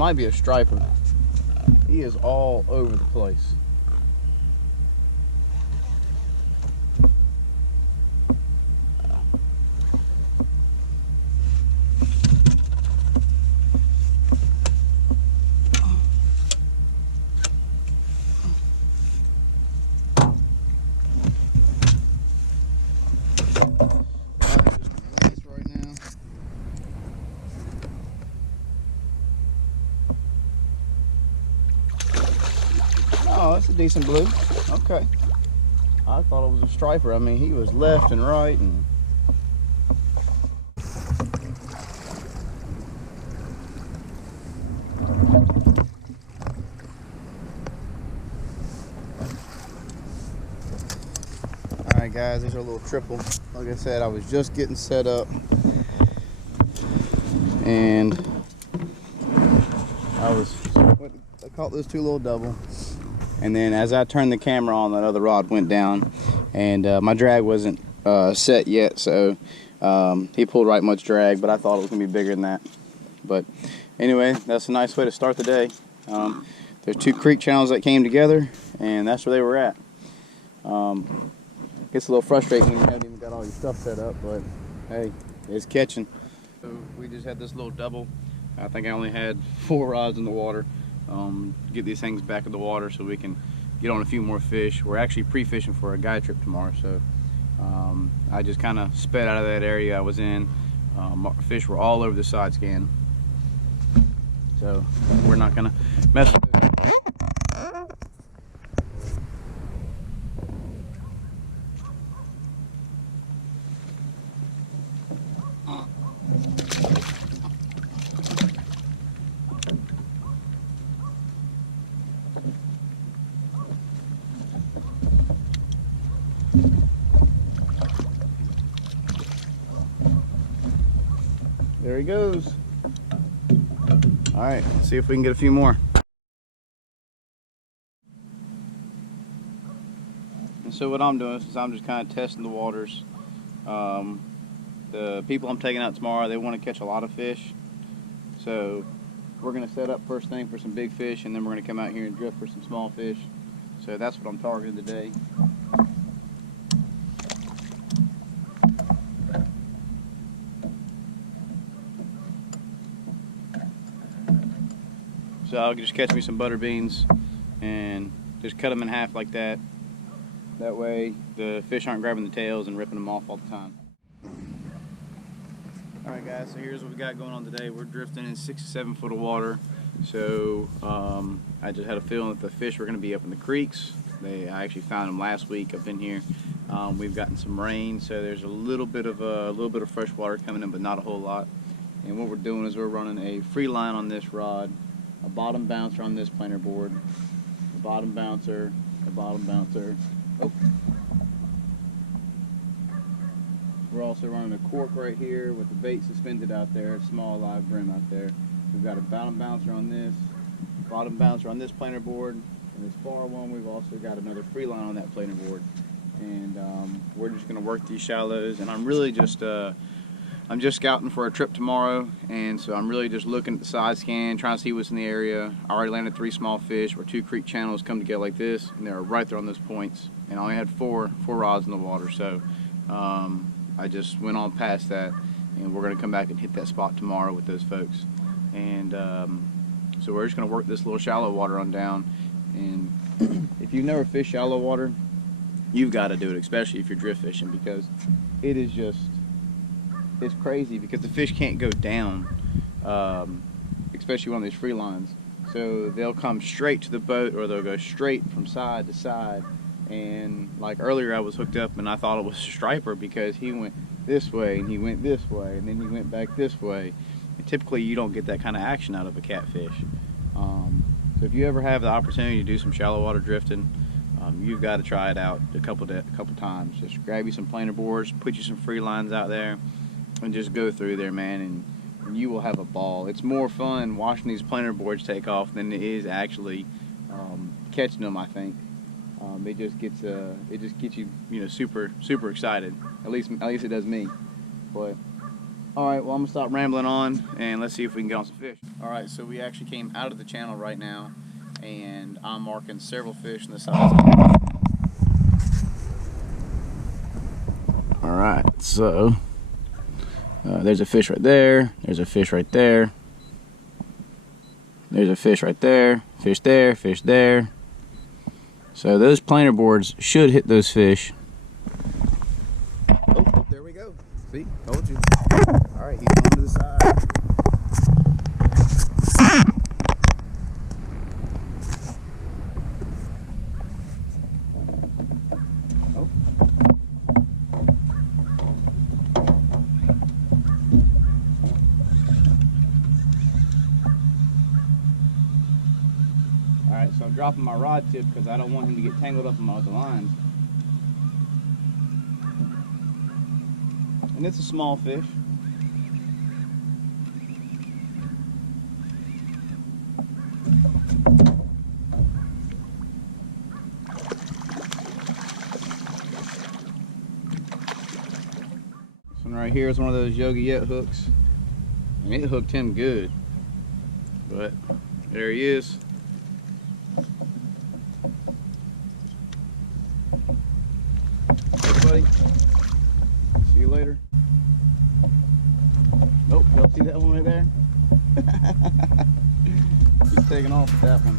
might be a striper. He is all over the place. Oh, that's a decent blue. Okay. I thought it was a striper. I mean, he was left and right and Alright guys, there's our little triple. Like I said, I was just getting set up and I caught those two little double. And then as I turned the camera on, that other rod went down, and my drag wasn't set yet, so he pulled right much drag, but I thought it was going to be bigger than that. But anyway, that's a nice way to start the day. There's two creek channels that came together, and that's where they were at. Gets a little frustrating when you haven't even got all your stuff set up, but hey, it's catching. So we just had this little double. I think I only had 4 rods in the water. Get these things back in the water so we can get on a few more fish. We're actually pre-fishing for a guide trip tomorrow, so I just kind of sped out of that area I was in. Fish were all over the side scan, so we're not gonna mess with it. There he goes. All right, let's see if we can get a few more. And so what I'm doing is I'm just kind of testing the waters. The people I'm taking out tomorrow, they want to catch a lot of fish. So we're going to set up first thing for some big fish, and then we're going to come out here and drift for some small fish. So that's what I'm targeting today. So I'll just catch me some butter beans and just cut them in half like that. That way the fish aren't grabbing the tails and ripping them off all the time. Alright guys, so here's what we got going on today. We're drifting in 6 to 7 foot of water. So I just had a feeling that the fish were going to be up in the creeks. I actually found them last week up in here. We've gotten some rain, so there's a little bit of fresh water coming in, but not a whole lot. And what we're doing is we're running a free line on this rod, a bottom bouncer on this planer board, a bottom bouncer, a bottom bouncer. Oh. We're also running a cork right here with the bait suspended out there, a small live brim out there. We've got a bottom bouncer on this, bottom bouncer on this planer board, and this far one we've also got another free line on that planer board. And we're just going to work these shallows, and I'm really just I'm just scouting for a trip tomorrow, and so I'm really just looking at the side scan, trying to see what's in the area. I already landed 3 small fish where 2 creek channels come together like this, and they're right there on those points. And I only had four rods in the water, so I just went on past that, and we're going to come back and hit that spot tomorrow with those folks. And so we're just going to work this little shallow water on down. And if you've never fished shallow water, you've got to do it, especially if you're drift fishing, because it is just, it's crazy because the fish can't go down, especially on these free lines. So they'll come straight to the boat, or they'll go straight from side to side. And like earlier, I was hooked up and I thought it was a striper because he went this way and he went this way and then he went back this way. And typically you don't get that kind of action out of a catfish. So if you ever have the opportunity to do some shallow water drifting, you've got to try it out a couple times. Just grab you some planer boards, put you some free lines out there, and just go through there, man, and you will have a ball. It's more fun watching these planer boards take off than it is actually catching them, I think. It just gets you, super excited. At least it does me. But Alright, well I'm gonna stop rambling on and let's see if we can get on some fish. Alright, so we actually came out of the channel right now and I'm marking several fish on the sides. Alright, so there's a fish right there, there's a fish right there, there's a fish right there, fish there, fish there. So those planer boards should hit those fish. Oh, there we go. See, told you. Alright, he's going to the side. Oh. Alright, so I'm dropping my rod tip because I don't want him to get tangled up in my other lines. And it's a small fish. This one right here is one of those Yogi Yet hooks. And it hooked him good. But there he is. Hey buddy. See you later. Oh, y'all see that one right there? He's taking off with that one.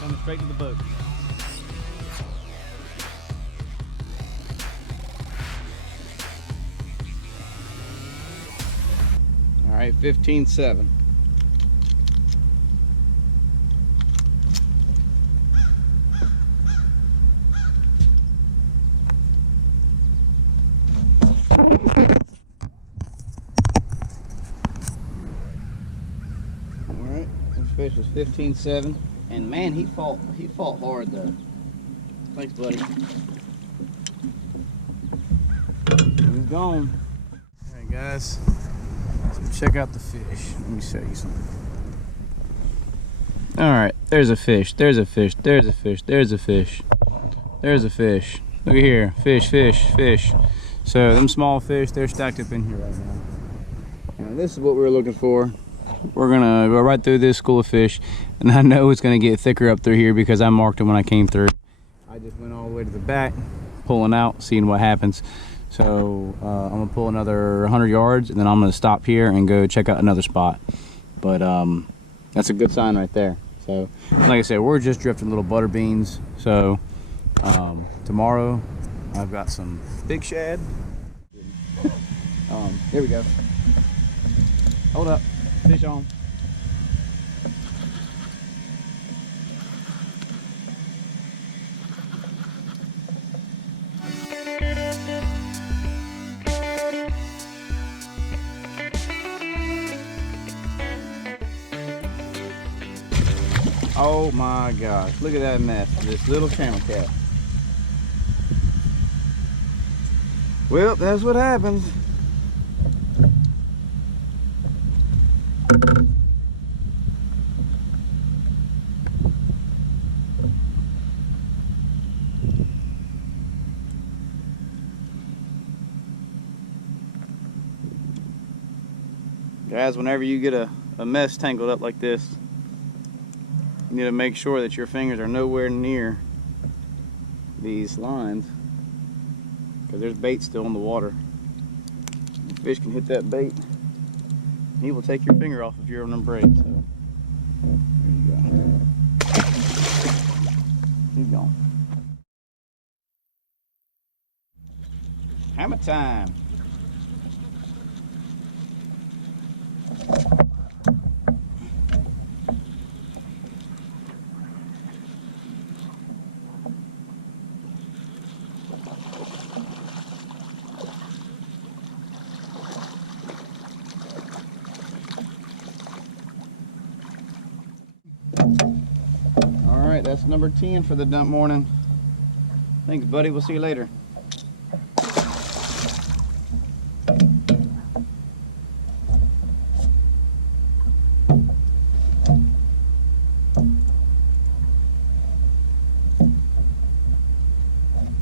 Coming straight to the boat. All right, 15-7. All right, this fish was 15-7. And man, he fought hard though. Thanks, buddy. He's gone. All right, guys. So check out the fish. Let me show you something. All right, there's a fish. There's a fish. There's a fish. There's a fish. There's a fish. Look at here. Fish, fish, fish. So them small fish, they're stacked up in here right now. Now this is what we were looking for. We're gonna go right through this school of fish, and I know it's gonna get thicker up through here because I marked them when I came through. I just went all the way to the back, pulling out, seeing what happens. So I'm gonna pull another 100 yards, and then I'm gonna stop here and go check out another spot. But that's a good sign right there. So like I said, we're just drifting little butter beans. So tomorrow I've got some big shad. Here we go. Hold up. Fish on. Oh my gosh, look at that mess, this little channel cat. Well, that's what happens. Guys, whenever you get a mess tangled up like this, you need to make sure that your fingers are nowhere near these lines, because there's bait still in the water. The fish can hit that bait, and he will take your finger off if you're on them braids. So there you go. He's gone. Hammer time. right, that's number 10 for the dump morning. Thanks, buddy. We'll see you later.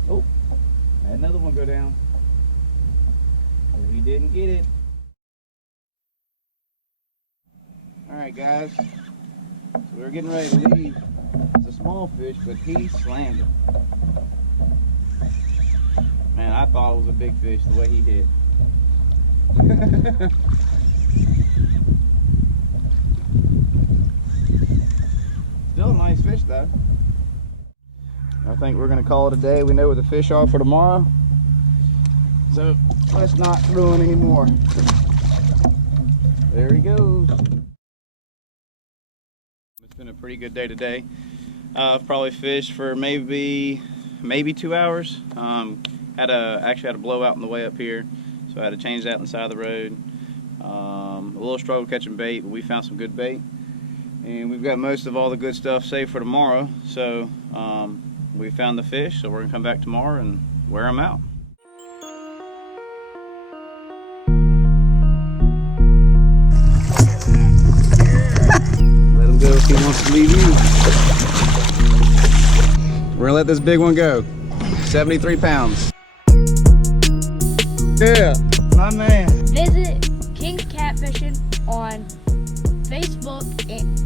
Oh, had another one go down. Well, he didn't get it. All right, guys. So we're getting ready to leave. It's a small fish, but he slammed it. Man, I thought it was a big fish the way he hit. Still a nice fish though. I think we're gonna call it a day. We know where the fish are for tomorrow. So let's not ruin any more. There he goes. It's been a pretty good day today. I've probably fished for maybe 2 hours. Actually had a blowout on the way up here, so I had to change that on the side of the road. A little struggle catching bait, but we found some good bait, and we've got most of all the good stuff saved for tomorrow. So we found the fish, so we're gonna come back tomorrow and wear them out. Let him go if he wants to leave you. We're gonna let this big one go. 73 pounds. Yeah, my man. Visit King's Catfishing on Facebook and